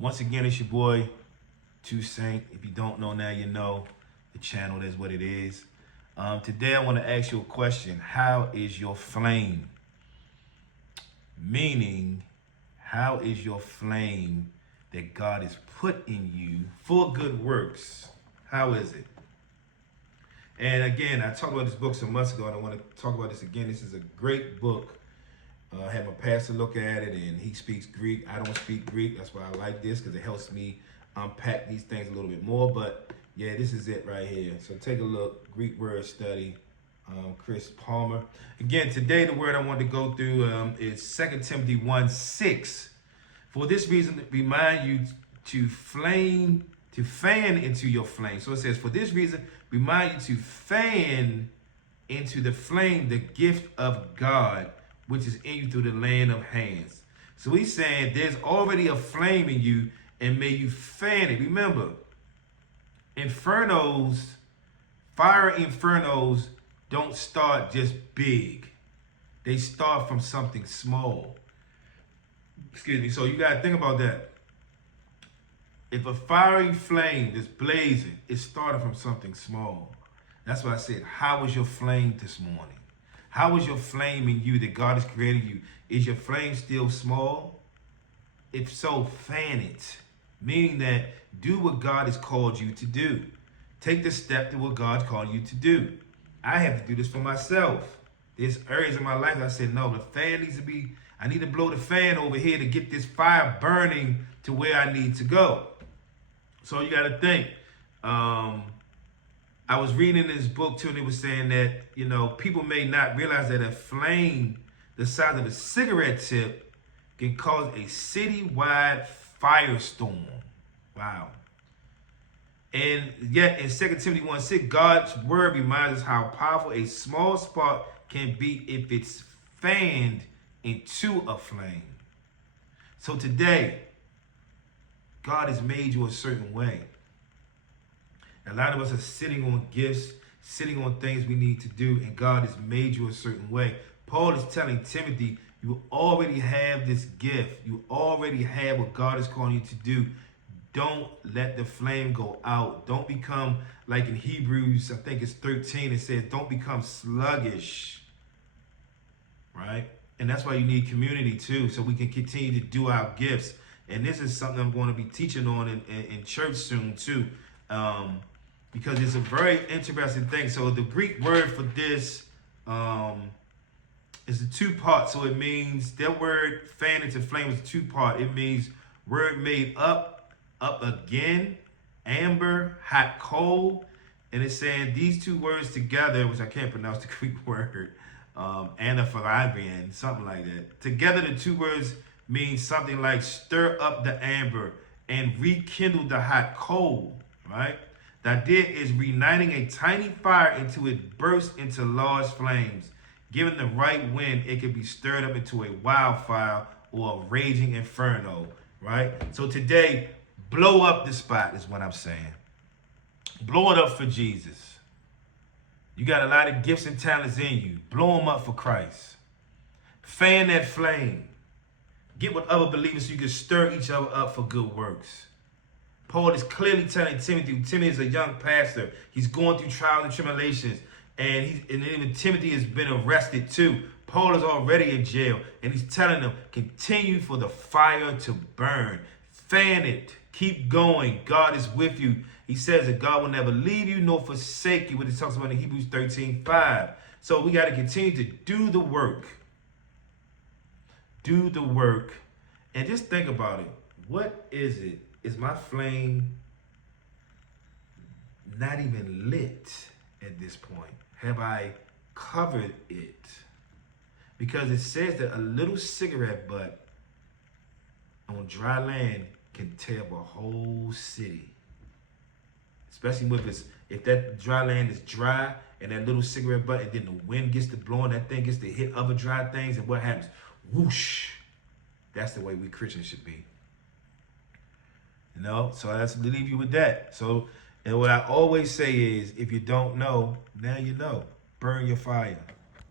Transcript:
Once again, it's your boy, Two Saint. If you don't know now, you know. The channel, that's what it is. Today, I want to ask you a question. How is your flame? Meaning, how is your flame that God has put in you for good works? How is it? And again, I talked about this book some months ago, and I want to talk about this again. This is a great book. I had my pastor look at it, and he speaks Greek. I don't speak Greek. That's why I like this, because it helps me unpack these things a little bit more. But yeah, this is it right here. So take a look. Greek word study. Chris Palmer. Again, today the word I want to go through is 2 Timothy 1:6. For this reason, remind you to fan into your flame. So it says, for this reason, remind you to fan into the flame the gift of God, which is in you through the laying of hands. So he's saying there's already a flame in you, and may you fan it. Remember, fire infernos don't start just big. They start from something small. Excuse me. So you got to think about that. If a fiery flame is blazing, it started from something small. That's why I said, how is your flame this morning? How is your flame in you that God has created you? Is your flame still small? If so, fan it. Meaning that do what God has called you to do. Take the step to what God's called you to do. I have to do this for myself. There's areas in my life I said, no, the fan needs to be, I need to blow the fan over here to get this fire burning to where I need to go. So you got to think. I was reading this book too, and it was saying that, people may not realize that a flame the size of a cigarette tip can cause a city-wide firestorm. Wow. And yet in 2 Timothy 1:6, God's word reminds us how powerful a small spark can be if it's fanned into a flame. So today, God has made you a certain way. A lot of us are sitting on gifts, sitting on things we need to do, and God has made you a certain way. Paul is telling Timothy, you already have this gift. You already have what God is calling you to do. Don't let the flame go out. Don't become, like in Hebrews, I think it's 13, it says, don't become sluggish, right? And that's why you need community too, so we can continue to do our gifts. And this is something I'm going to be teaching on in church soon too, because it's a very interesting thing. So the Greek word for this is a two-part. So it means, that word fan into flame is two-part. It means word made up again, amber, hot, coal. And it's saying these two words together, which I can't pronounce the Greek word, anaphoribian, something like that. Together, the two words mean something like stir up the amber and rekindle the hot coal, right? The idea is reuniting a tiny fire until it bursts into large flames. Given the right wind, it can be stirred up into a wildfire or a raging inferno, right? So today, blow up the spot is what I'm saying. Blow it up for Jesus. You got a lot of gifts and talents in you. Blow them up for Christ. Fan that flame. Get with other believers so you can stir each other up for good works. Paul is clearly telling Timothy. Timothy is a young pastor. He's going through trials and tribulations. And even Timothy has been arrested too. Paul is already in jail. And he's telling them, continue for the fire to burn. Fan it. Keep going. God is with you. He says that God will never leave you nor forsake you, what he talks about in Hebrews 13:5. So we got to continue to do the work. Do the work. And just think about it. What is it? Is my flame not even lit at this point? Have I covered it? Because it says that a little cigarette butt on dry land can tear up a whole city. Especially if that dry land is dry and that little cigarette butt, and then the wind gets to blowing, that thing gets to hit other dry things, and what happens? Whoosh. That's the way we Christians should be. So I have to leave you with that. So, and what I always say is, if you don't know, now you know. Burn your fire.